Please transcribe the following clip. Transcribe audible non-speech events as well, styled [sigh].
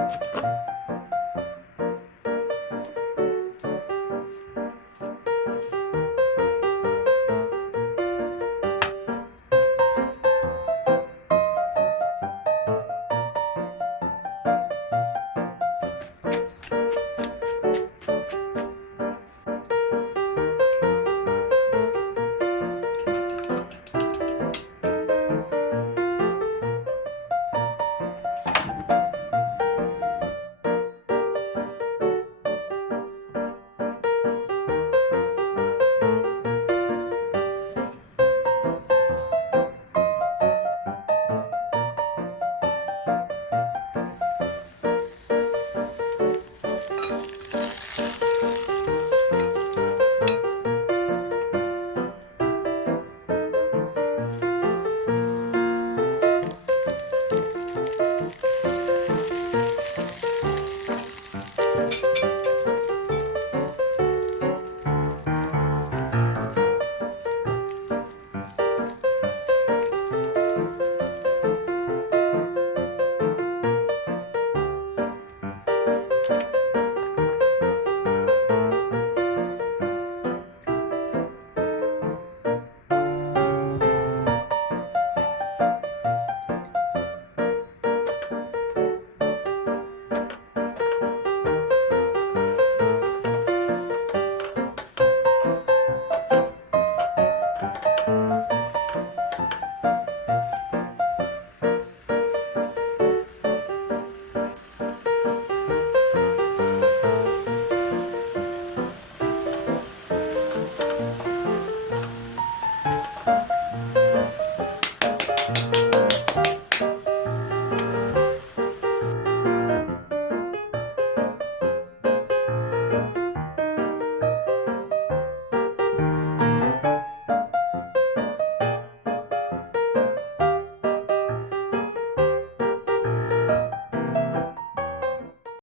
Thank [laughs] you. thank [laughs] you